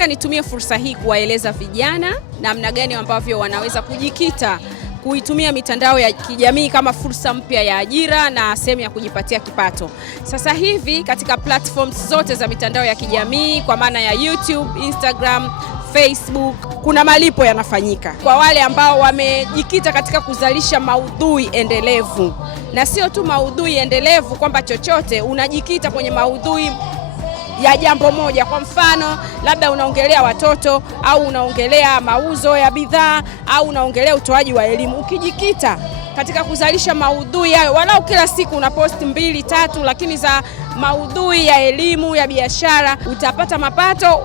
Nataka nitumie fursa hii kuwaeleza vijana namna gani ambavyo wanaweza kujikita kuitumia mitandao ya kijamii kama fursa mpya ya ajira na sehemu ya kujipatia kipato. Sasa hivi katika platforms zote za mitandao ya kijamii kwa maana ya YouTube, Instagram, Facebook, kuna malipo yanafanyika kwa wale ambao wamejikita katika kuzalisha maudhui endelevu. Na sio tu maudhui endelevu kwamba chochote, unajikita kwenye maudhui ya jambo moja. Kwa mfano, labda unaongelea watoto au unaongelea mauzo ya bidhaa au unaongelea utoaji wa elimu. Ukijikita katika kuzalisha maudhui hayo, walau kila siku una post 2, 3, lakini za maudhui ya elimu, ya biashara, utapata mapato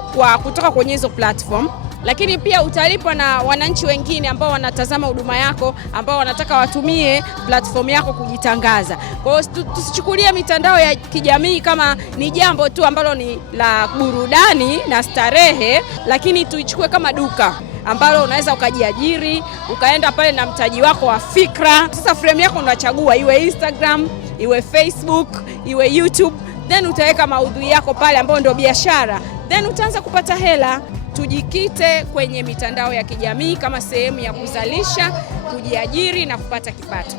kutoka kwenye hizo platform. Lakini pia utalipwa na wananchi wengine ambao wanatazama huduma yako, ambao wanataka watumie platform yako kujitangaza. Kwa hiyo tusichukulie mitandao ya kijamii kama ni jambo tu ambalo ni la burudani na starehe, lakini tuichukue kama duka ambalo unaweza ukajiajiri, ukaenda pale na mtaji wako wa fikra. Sasa frame yako unachagua, iwe Instagram, iwe Facebook, iwe YouTube, then utaweka maudhui yako pale ambayo ndio biashara, then utaanza kupata hela. Tujikite kwenye mitandao ya kijamii kama sehemu ya kuzalisha, kujiajiri na kupata kipato.